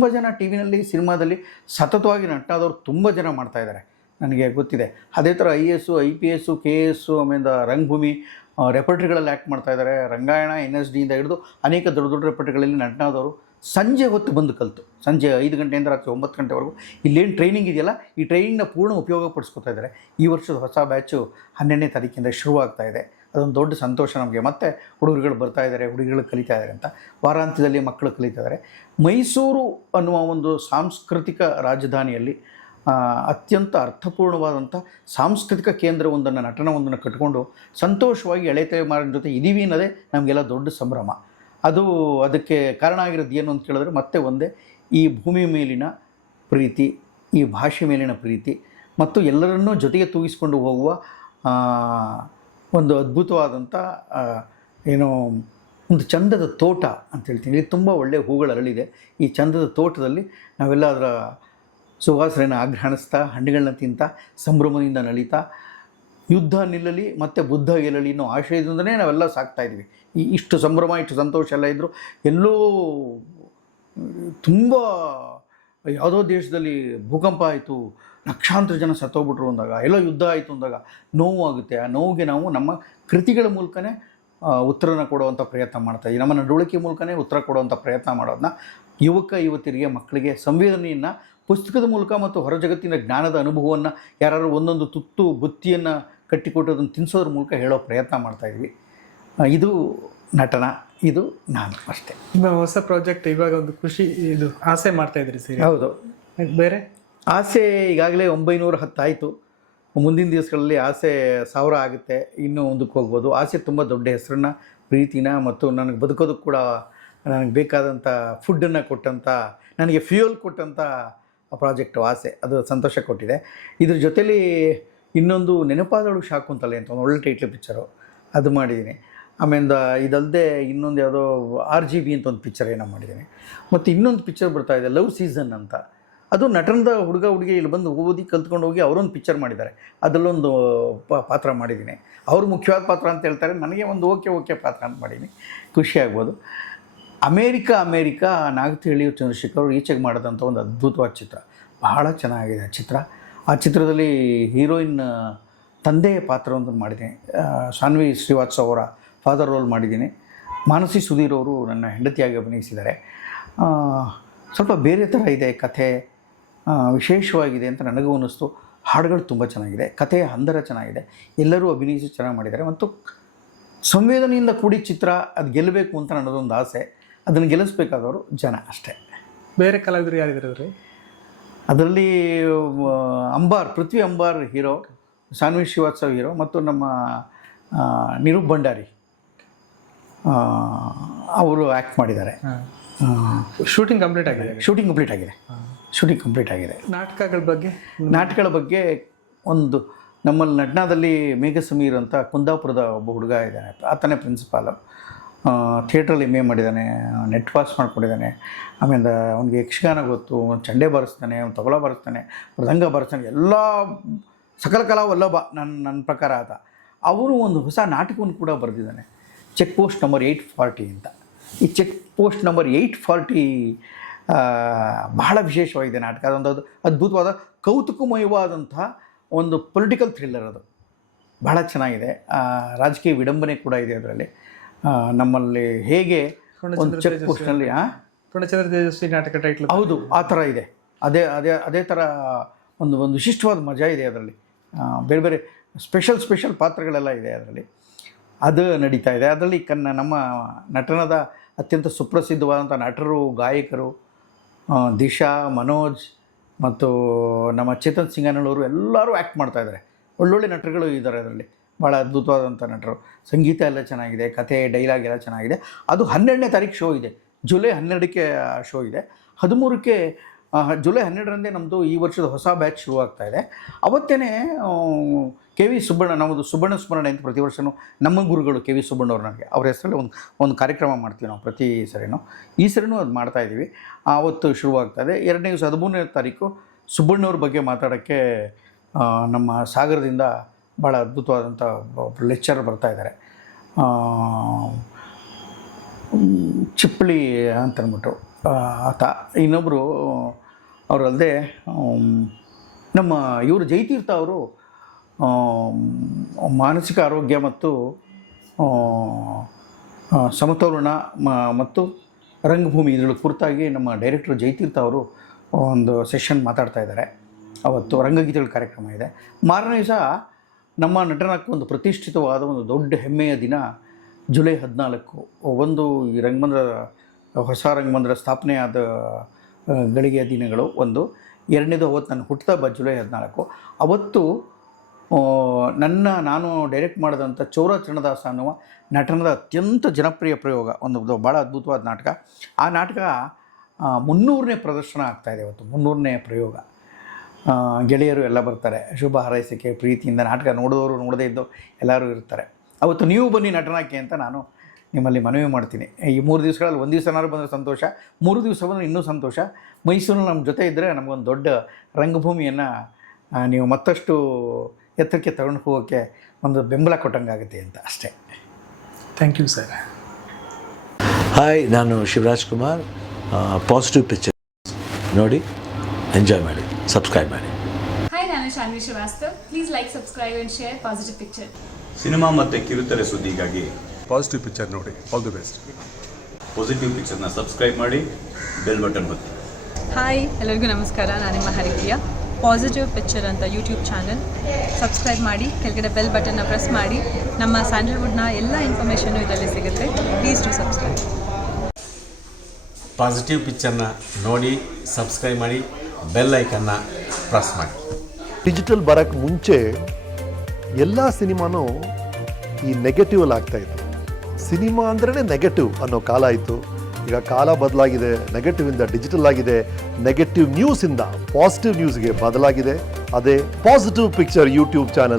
ತುಂಬ ಜನ ಟಿ ವಿನಲ್ಲಿ ಸಿನಿಮಾದಲ್ಲಿ ಸತತವಾಗಿ ನಟನಾದವರು ತುಂಬ ಜನ ಮಾಡ್ತಾಯಿದ್ದಾರೆ, ನನಗೆ ಗೊತ್ತಿದೆ. ಅದೇ ಥರ IAS IPS KS ಆಮೇಲೆ ರಂಗಭೂಮಿ ರೆಪರ್ಟ್ರಿಗಳಲ್ಲಿ ಆ್ಯಕ್ಟ್ ಮಾಡ್ತಾಯಿದ್ದಾರೆ. ರಂಗಾಯಣ NSDಯಿಂದ ಹಿಡಿದು ಅನೇಕ ದೊಡ್ಡ ದೊಡ್ಡ ರೆಪರ್ಟ್ರಿಗಳಲ್ಲಿ ನಟನಾದವರು ಸಂಜೆ ಹೊತ್ತು ಬಂದು ಕಲಿತು ಸಂಜೆ 5 ಗಂಟೆಯಿಂದ ರಾತ್ರಿ 9 ಗಂಟೆವರೆಗೂ ಇಲ್ಲೇನು ಟ್ರೈನಿಂಗ್ ಇದೆಯಲ್ಲ ಈ ಟ್ರೈನಿಂಗ್ನ ಪೂರ್ಣ ಉಪಯೋಗ ಪಡಿಸ್ಕೊತಾ ಇದ್ದಾರೆ. ಈ ವರ್ಷದ ಹೊಸ ಬ್ಯಾಚು 12ನೇ ತಾರೀಕಿಂದ ಶುರುವಾಗ್ತಾ ಇದೆ. ಅದೊಂದು ದೊಡ್ಡ ಸಂತೋಷ ನಮಗೆ. ಮತ್ತೆ ಹುಡುಗರುಗಳು ಬರ್ತಾ ಇದ್ದಾರೆ, ಹುಡುಗಿಗಳು ಕಲಿತಾ ಇದ್ದಾರೆ ಅಂತ. ವಾರಾಂತ್ಯದಲ್ಲಿ ಮಕ್ಕಳು ಕಲಿತಾ ಇದ್ದಾರೆ. ಮೈಸೂರು ಅನ್ನುವ ಒಂದು ಸಾಂಸ್ಕೃತಿಕ ರಾಜಧಾನಿಯಲ್ಲಿ ಅತ್ಯಂತ ಅರ್ಥಪೂರ್ಣವಾದಂಥ ಸಾಂಸ್ಕೃತಿಕ ಕೇಂದ್ರವೊಂದನ್ನು ನಟನವೊಂದನ್ನು ಕಟ್ಟಿಕೊಂಡು ಸಂತೋಷವಾಗಿ ಎಳೆ ತಲೆಮಾರಿನ ಜೊತೆ ಇದ್ದೀವಿ ಅನ್ನೋದೇ ನಮಗೆಲ್ಲ ದೊಡ್ಡ ಸಂಭ್ರಮ. ಅದಕ್ಕೆ ಕಾರಣ ಆಗಿರೋದು ಏನು ಅಂತ ಕೇಳಿದ್ರೆ ಮತ್ತೆ ಒಂದೇ, ಈ ಭೂಮಿ ಮೇಲಿನ ಪ್ರೀತಿ, ಈ ಭಾಷೆ ಮೇಲಿನ ಪ್ರೀತಿ ಮತ್ತು ಎಲ್ಲರನ್ನೂ ಜೊತೆಗೆ ತೂಗಿಸ್ಕೊಂಡು ಹೋಗುವ ಒಂದು ಅದ್ಭುತವಾದಂಥ ಏನೋ ಒಂದು ಚಂದದ ತೋಟ ಅಂತ ಹೇಳ್ತೀನಿ. ಇಲ್ಲಿ ತುಂಬ ಒಳ್ಳೆಯ ಹೂಗಳು ಅರಳಿದೆ. ಈ ಚಂದದ ತೋಟದಲ್ಲಿ ನಾವೆಲ್ಲ ಅದರ ಸುವಾಸನೆಯನ್ನು ಆಗ್ರಹಿಸ್ತಾ, ಹಣ್ಣುಗಳನ್ನ ತಿಂತಾ, ಸಂಭ್ರಮದಿಂದ ನಲಿತಾ, ಯುದ್ಧ ನಿಲ್ಲಲಿ ಮತ್ತು ಬುದ್ಧ ಗೆಲ್ಲಲಿ ಅನ್ನೋ ಆಶಯದಿಂದಲೇ ನಾವೆಲ್ಲ ಸಾಕ್ತಾಯಿದ್ವಿ. ಇಷ್ಟು ಸಂಭ್ರಮ, ಇಷ್ಟು ಸಂತೋಷ ಎಲ್ಲ ಇದ್ದರೂ ಎಲ್ಲೋ ತುಂಬ ಯಾವುದೋ ದೇಶದಲ್ಲಿ ಭೂಕಂಪ ಆಯಿತು, ಲಕ್ಷಾಂತರ ಜನ ಸತ್ತೋಗ್ಬಿಟ್ರು ಅಂದಾಗ, ಎಲ್ಲೋ ಯುದ್ಧ ಆಯಿತು ಅಂದಾಗ ನೋವು ಆಗುತ್ತೆ. ಆ ನೋವಿಗೆ ನಾವು ನಮ್ಮ ಕೃತಿಗಳ ಮೂಲಕನೇ ಉತ್ತರನ ಕೊಡುವಂಥ ಪ್ರಯತ್ನ ಮಾಡ್ತಾಯಿದ್ದೀವಿ. ನಮ್ಮ ನಡವಳಿಕೆ ಮೂಲಕನೇ ಉತ್ತರ ಕೊಡುವಂಥ ಪ್ರಯತ್ನ ಮಾಡೋದನ್ನ ಯುವತಿಯರಿಗೆ, ಮಕ್ಕಳಿಗೆ ಸಂವೇದನೆಯನ್ನು ಪುಸ್ತಕದ ಮೂಲಕ ಮತ್ತು ಹೊರ ಜಗತ್ತಿನ ಜ್ಞಾನದ ಅನುಭವವನ್ನು ಯಾರು ಒಂದೊಂದು ತುತ್ತು ಬುತ್ತಿಯನ್ನು ಕಟ್ಟಿಕೊಟ್ಟೋದನ್ನು ತಿನ್ನಿಸೋದ್ರ ಮೂಲಕ ಹೇಳೋ ಪ್ರಯತ್ನ ಮಾಡ್ತಾಯಿದ್ವಿ. ಇದು ನಟನ, ಇದು ನಾನು ಅಷ್ಟೇ. ನಿಮ್ಮ ಹೊಸ ಪ್ರಾಜೆಕ್ಟ್ ಇವಾಗ ಒಂದು ಖುಷಿ, ಇದು ಆಸೆ ಮಾಡ್ತಾಯಿದ್ರಿ ಸರಿ? ಹೌದು. ಬೇರೆ ಆಸೆ ಈಗಾಗಲೇ 910 ಆಯಿತು. ಮುಂದಿನ ದಿವಸಗಳಲ್ಲಿ ಆಸೆ 1000 ಆಗುತ್ತೆ, ಇನ್ನೂ ಮುಂದಕ್ಕೆ ಹೋಗ್ಬೋದು. ಆಸೆ ತುಂಬ ದೊಡ್ಡ ಹೆಸರನ್ನು, ಪ್ರೀತಿನ ಮತ್ತು ನನಗೆ ಬದುಕೋದಕ್ಕೆ ಕೂಡ ನನಗೆ ಬೇಕಾದಂಥ ಫುಡ್ಡನ್ನು ಕೊಟ್ಟಂಥ, ನನಗೆ ಫ್ಯೂಯಲ್ ಕೊಟ್ಟಂಥ ಪ್ರಾಜೆಕ್ಟು ಆಸೆ. ಅದು ಸಂತೋಷ ಕೊಟ್ಟಿದೆ. ಇದ್ರ ಜೊತೇಲಿ ಇನ್ನೊಂದು ನೆನಪಾದಳು ಶಾಕುಂತಲೆ ಅಂತ ಒಂದು ಒಳ್ಳೆ ಟೈಟ್ಲ್ ಪಿಕ್ಚರು, ಅದು ಮಾಡಿದ್ದೀನಿ. ಆಮೇಲೆ ಇದಲ್ಲದೆ ಇನ್ನೊಂದು ಯಾವುದೋ RGB ಅಂತ ಒಂದು ಪಿಕ್ಚರ್ ಏನೋ ಮಾಡಿದ್ದೀನಿ. ಮತ್ತು ಇನ್ನೊಂದು ಪಿಕ್ಚರ್ ಬರ್ತಾಯಿದೆ ಲವ್ ಸೀಸನ್ ಅಂತ. ಅದು ನಟನದ ಹುಡುಗ ಹುಡುಗಿ ಇಲ್ಲಿ ಬಂದು ಓದಿ ಕಲ್ತ್ಕೊಂಡು ಹೋಗಿ ಅವರೊಂದು ಪಿಕ್ಚರ್ ಮಾಡಿದ್ದಾರೆ. ಅದರಲ್ಲೊಂದು ಪಾತ್ರ ಮಾಡಿದ್ದೀನಿ. ಅವರು ಮುಖ್ಯವಾದ ಪಾತ್ರ ಅಂತ ಹೇಳ್ತಾರೆ, ನನಗೆ ಒಂದು ಓಕೆ ಪಾತ್ರ ಅಂತ ಮಾಡೀನಿ. ಖುಷಿ ಆಗ್ಬೋದು. ಅಮೇರಿಕಾ ನಾಗತಿಹಳ್ಳಿ ಚಂದ್ರಶೇಖರ್ ಅವರು ಈಚೆಗೆ ಮಾಡಿದಂಥ ಒಂದು ಅದ್ಭುತವಾದ ಚಿತ್ರ, ಬಹಳ ಚೆನ್ನಾಗಿದೆ ಚಿತ್ರ. ಆ ಚಿತ್ರದಲ್ಲಿ ಹೀರೋಯಿನ್ ತಂದೆಯ ಪಾತ್ರವನ್ನು ಮಾಡಿದ್ದೀನಿ. ಸಾನ್ವಿ ಶ್ರೀವಾತ್ಸವ್ ಅವರ ಫಾದರ್ ರೋಲ್ ಮಾಡಿದ್ದೀನಿ. ಮಾನಸಿ ಸುಧೀರ್ ಅವರು ನನ್ನ ಹೆಂಡತಿಯಾಗಿ ಅಭಿನಯಿಸಿದ್ದಾರೆ. ಸ್ವಲ್ಪ ಬೇರೆ ಥರ ಇದೆ ಕಥೆ, ವಿಶೇಷವಾಗಿದೆ ಅಂತ ನನಗೂ ಅನ್ನಿಸ್ತು. ಹಾಡುಗಳು ತುಂಬ ಚೆನ್ನಾಗಿದೆ, ಕಥೆಯ ಹಂದರ ಚೆನ್ನಾಗಿದೆ, ಎಲ್ಲರೂ ಅಭಿನಯಿಸಿ ಚೆನ್ನಾಗಿ ಮಾಡಿದ್ದಾರೆ. ಮತ್ತು ಸಂವೇದನೆಯಿಂದ ಕೂಡಿ ಚಿತ್ರ ಅದು ಗೆಲ್ಲಬೇಕು ಅಂತ ನನ್ನದೊಂದು ಆಸೆ. ಅದನ್ನು ಗೆಲ್ಲಿಸ್ಬೇಕಾದವರು ಜನ ಅಷ್ಟೇ. ಬೇರೆ ಕಲಾವಿದರು ಯಾರಿದ್ದಾರೆ ಅದರಲ್ಲಿ? ಪೃಥ್ವಿ ಅಂಬಾರ್ ಹೀರೋ, ಸಾನ್ವಿ ಶ್ರೀವಾತ್ಸವ್ ಹೀರೋ, ಮತ್ತು ನಮ್ಮ ನಿರೂಪ್ ಭಂಡಾರಿ ಅವರು ಆ್ಯಕ್ಟ್ ಮಾಡಿದ್ದಾರೆ. ಶೂಟಿಂಗ್ ಕಂಪ್ಲೀಟ್ ಆಗಿದೆ? ಶೂಟಿಂಗ್ ಕಂಪ್ಲೀಟ್ ಆಗಿದೆ. ನಾಟಕಗಳ ಬಗ್ಗೆ ಒಂದು ನಮ್ಮಲ್ಲಿ ನಟನಾದಲ್ಲಿ ಮೇಘ ಸಮೀರ್ ಅಂತ ಕುಂದಾಪುರದ ಒಬ್ಬ ಹುಡುಗ ಇದ್ದಾನೆ. ಆತನೇ ಪ್ರಿನ್ಸಿಪಾಲು. ಥಿಯೇಟ್ರಲ್ಲಿ MA ಮಾಡಿದ್ದಾನೆ, ನೆಟ್ ಪಾಸ್ ಮಾಡ್ಕೊಂಡಿದ್ದಾನೆ. ಆಮೇಲೆ ಅವನಿಗೆ ಯಕ್ಷಗಾನ ಗೊತ್ತು, ಚಂಡೆ ಬಾರಿಸ್ತಾನೆ, ಅವ್ನು ತಬಲ ಬಾರಿಸ್ತಾನೆ, ಮೃದಂಗ ಬಾರಿಸ್ತಾನೆ, ಎಲ್ಲ ಸಕಲ ಕಲಾ ವಲ್ಲಭ ನನ್ನ ಪ್ರಕಾರ ಆತ. ಅವರು ಒಂದು ಹೊಸ ನಾಟಕವನ್ನು ಕೂಡ ಬರೆದಿದ್ದಾನೆ, ಚೆಕ್ ಪೋಸ್ಟ್ ನಂಬರ್ 840 ಅಂತ. ಈ ಚೆಕ್ ಪೋಸ್ಟ್ ನಂಬರ್ 840 ಬಹಳ ವಿಶೇಷವಾಗಿದೆ ನಾಟಕ. ಅದೊಂದು ಅದ್ಭುತವಾದ ಕೌತುಕಮಯವಾದಂಥ ಒಂದು ಪೊಲಿಟಿಕಲ್ ಥ್ರಿಲ್ಲರ್. ಅದು ಬಹಳ ಚೆನ್ನಾಗಿದೆ. ರಾಜಕೀಯ ವಿಡಂಬನೆ ಕೂಡ ಇದೆ ಅದರಲ್ಲಿ. ನಮ್ಮಲ್ಲಿ ಹೇಗೆ ಒಂದು ಚೆಕ್ ಪೋಸ್ಟ್ನಲ್ಲಿ ಪೂರ್ಣಚಂದ್ರ ತೇಜಸ್ವಿ ನಾಟಕ ಟೈಟ್ಲ್, ಹೌದು, ಆ ಥರ ಇದೆ. ಅದೇ ಥರ ಒಂದು ವಿಶಿಷ್ಟವಾದ ಮಜಾ ಇದೆ ಅದರಲ್ಲಿ. ಬೇರೆ ಬೇರೆ ಸ್ಪೆಷಲ್ ಪಾತ್ರಗಳೆಲ್ಲ ಇದೆ ಅದರಲ್ಲಿ. ಅದು ನಡೀತಾ ಇದೆ. ಅದರಲ್ಲಿ ನಮ್ಮ ನಟನದ ಅತ್ಯಂತ ಸುಪ್ರಸಿದ್ಧವಾದಂಥ ನಟರು, ಗಾಯಕರು ದಿಶಾ, ಮನೋಜ್ ಮತ್ತು ನಮ್ಮ ಚೇತನ್ ಸಿಂಗನವರು ಎಲ್ಲರೂ ಆ್ಯಕ್ಟ್ ಮಾಡ್ತಾಯಿದ್ದಾರೆ. ಒಳ್ಳೊಳ್ಳೆ ನಟರುಗಳು ಇದ್ದಾರೆ ಅದರಲ್ಲಿ, ಭಾಳ ಅದ್ಭುತವಾದಂಥ ನಟರು. ಸಂಗೀತ ಎಲ್ಲ ಚೆನ್ನಾಗಿದೆ, ಕಥೆ ಡೈಲಾಗ್ ಎಲ್ಲ ಚೆನ್ನಾಗಿದೆ. ಅದು 12ನೇ ತಾರೀಕು ಶೋ ಇದೆ, ಜುಲೈ 12ಕ್ಕೆ ಶೋ ಇದೆ. 13ಕ್ಕೆ ಜುಲೈ 12ರಂದೇ ನಮ್ಮದು ಈ ವರ್ಷದ ಹೊಸ ಬ್ಯಾಚ್ ಶುರುವಾಗ್ತಾ ಇದೆ. ಅವತ್ತೇ KV ಸುಬ್ಬಣ್ಣ, ನಮ್ಮದು ಸುಬ್ಬಣ್ಣ ಸ್ಮರಣೆ ಅಂತ ಪ್ರತಿ ವರ್ಷವೂ ನಮ್ಮ ಗುರುಗಳು KV ಸುಬ್ಬಣ್ಣವ್ರು, ನನಗೆ ಅವ್ರ ಹೆಸರಲ್ಲಿ ಒಂದು ಕಾರ್ಯಕ್ರಮ ಮಾಡ್ತೀವಿ ನಾವು ಪ್ರತಿ ಸರಿನೂ. ಈ ಸರಿನೂ ಅದು ಮಾಡ್ತಾಯಿದ್ದೀವಿ. ಆವತ್ತು ಶುರುವಾಗ್ತಾಯಿದೆ. 2ನೇ ದಿವಸ 13ನೇ ತಾರೀಕು ಸುಬ್ಬಣ್ಣವ್ರ ಬಗ್ಗೆ ಮಾತಾಡೋಕ್ಕೆ ನಮ್ಮ ಸಾಗರದಿಂದ ಭಾಳ ಅದ್ಭುತವಾದಂಥ ಲೆಕ್ಚರ್ ಬರ್ತಾಯಿದ್ದಾರೆ. ಚಿಪ್ಪಳಿ ಅಂತಂದ್ಬಿಟ್ಟು ಆತ. ಇನ್ನೊಬ್ಬರು ಅವರಲ್ಲದೆ ನಮ್ಮ ಇವರು ಜಯತೀರ್ಥ ಅವರು ಮಾನಸಿಕ ಆರೋಗ್ಯ ಮತ್ತು ಸಮತೋಲನ ಮತ್ತು ರಂಗಭೂಮಿ ಇದರ ಕುರಿತಾಗಿ ನಮ್ಮ ಡೈರೆಕ್ಟರ್ ಜಯತೀರ್ಥ ಅವರು ಒಂದು ಸೆಷನ್ ಮಾತಾಡ್ತಾ ಇದ್ದಾರೆ. ಅವತ್ತು ರಂಗಗೀತೆಗಳ ಕಾರ್ಯಕ್ರಮ ಇದೆ. ಮಾರನೇ ದಿವಸ ನಮ್ಮ ನಟನಕ್ಕೆ ಒಂದು ಪ್ರತಿಷ್ಠಿತವಾದ ಒಂದು ದೊಡ್ಡ ಹೆಮ್ಮೆಯ ದಿನ ಜುಲೈ 14. ಒಂದು ಈ ರಂಗಮಂದಿರ ಹೊಸ ರಂಗಮಂದಿರ ಸ್ಥಾಪನೆ ಆದ ಗಳಿಗೆಯ ದಿನಗಳು. ಎರಡನೇದು ಅವತ್ತು ನನ್ನ ಹುಟ್ಟಿದ ಜುಲೈ 14. ಅವತ್ತು ನಾನು ಡೈರೆಕ್ಟ್ ಮಾಡಿದಂಥ ಚೌರ ಚರಣದಾಸ ಅನ್ನುವ ನಟನದ ಅತ್ಯಂತ ಜನಪ್ರಿಯ ಪ್ರಯೋಗ, ಒಂದು ಭಾಳ ಅದ್ಭುತವಾದ ನಾಟಕ. ಆ ನಾಟಕ 300ನೇ ಪ್ರದರ್ಶನ ಆಗ್ತಾಯಿದೆ ಇವತ್ತು, 300ನೇ ಪ್ರಯೋಗ. ಗೆಳೆಯರು ಎಲ್ಲ ಬರ್ತಾರೆ, ಶುಭ ಹಾರೈಸಿಕೆ ಪ್ರೀತಿಯಿಂದ. ನಾಟಕ ನೋಡಿದವರು ನೋಡದೇ ಇದ್ದು ಎಲ್ಲರೂ ಇರ್ತಾರೆ. ಅವತ್ತು ನೀವು ಬನ್ನಿ ನಟನಕ್ಕೆ ಅಂತ ನಾನು ನಿಮ್ಮಲ್ಲಿ ಮನವಿ ಮಾಡ್ತೀನಿ. ಈ 3 ದಿವಸಗಳಲ್ಲಿ 1 ದಿವಸನಾದ್ರು ಬಂದರೆ ಸಂತೋಷ, 3 ದಿವಸ ಬಂದರೆ ಇನ್ನೂ ಸಂತೋಷ. ಮೈಸೂರಿನ ನಮ್ಮ ಜೊತೆ ಇದ್ದರೆ ನಮಗೊಂದು ದೊಡ್ಡ ರಂಗಭೂಮಿಯನ್ನು ನೀವು ಮತ್ತಷ್ಟು ಎತ್ತರಕ್ಕೆ ತಗೊಂಡು ಹೋಗೋಕ್ಕೆ ಒಂದು ಬೆಂಬಲ ಕೊಟ್ಟಂಗಾಗುತ್ತೆ ಅಂತ ಅಷ್ಟೇ. Thank you sir. ಹಾಯ್, ನಾನು ಶಿವರಾಜ್ ಕುಮಾರ್. ಪಾಸಿಟಿವ್ ಪಿಕ್ಚರ್ ನೋಡಿ, ಎಂಜಾಯ್ ಮಾಡಿ, ಸಬ್ಸ್ಕ್ರೈಬ್ ಮಾಡಿ. Hi, ನಾನು Shanvi Srivastav. Please like, subscribe and share positive picture. Cinema ಮತ್ತು ಕಿರುತೆರೆ ಸುದ್ದಿಗಾಗಿ ಪಾಸಿಟಿವ್ ಪಿಕ್ಚರ್ ನೋಡಿ. All the best. ಪಾಸಿಟಿವ್ ಪಿಕ್ಚರ್ನ ಸಬ್ಸ್ಕ್ರೈಬ್ ಮಾಡಿ, ಬೆಲ್ ಬಟನ್ ಒತ್ತಿ. ಹಾಯ್, ಎಲ್ಲರಿಗೂ ನಮಸ್ಕಾರ. ನಾನು ನಿಮ್ಮ ಹರಿಪ್ರಿಯ. ಪಾಸಿಟಿವ್ ಪಿಕ್ಚರ್ ಅಂತ ಯೂಟ್ಯೂಬ್ ಚಾನಲ್ ಸಬ್ಸ್ಕ್ರೈಬ್ ಮಾಡಿ, ಕೆಳಗಡೆ ಬೆಲ್ ಬಟನ್ನ ಪ್ರೆಸ್ ಮಾಡಿ. ನಮ್ಮ ಸ್ಯಾಂಡಲ್ವುಡ್ನ ಎಲ್ಲ ಇನ್ಫಾರ್ಮೇಷನ್ನು ಇದರಲ್ಲಿ ಸಿಗುತ್ತೆ. Please to subscribe. ಪಾಸಿಟಿವ್ ಪಿಕ್ಚರ್ನ ನೋಡಿ, ಸಬ್ಸ್ಕ್ರೈಬ್ ಮಾಡಿ, ಬೆಲ್ ಐಕನ್ನ ಪ್ರೆಸ್ ಮಾಡಿ. ಡಿಜಿಟಲ್ ಬರೋಕ್ಕೆ ಮುಂಚೆ ಎಲ್ಲ ಸಿನಿಮಾನೂ ಈ ನೆಗೆಟಿವಲ್ಲಿ ಆಗ್ತಾಯಿತ್ತು. ಸಿನಿಮಾ ಅಂದ್ರೇ ನೆಗೆಟಿವ್ ಅನ್ನೋ ಕಾಲ ಇತ್ತು. ಈಗ ಕಾಲ ಬದಲಾಗಿದೆ, ನೆಗೆಟಿವಿಂದ ಡಿಜಿಟಲ್ ಆಗಿದೆ, ನೆಗೆಟಿವ್ ನ್ಯೂಸಿಂದ ಪಾಸಿಟಿವ್ ನ್ಯೂಸ್ಗೆ ಬದಲಾಗಿದೆ. ಅದೇ ಪಾಸಿಟಿವ್ ಪಿಕ್ಚರ್ ಯೂಟ್ಯೂಬ್ ಚಾನಲ್.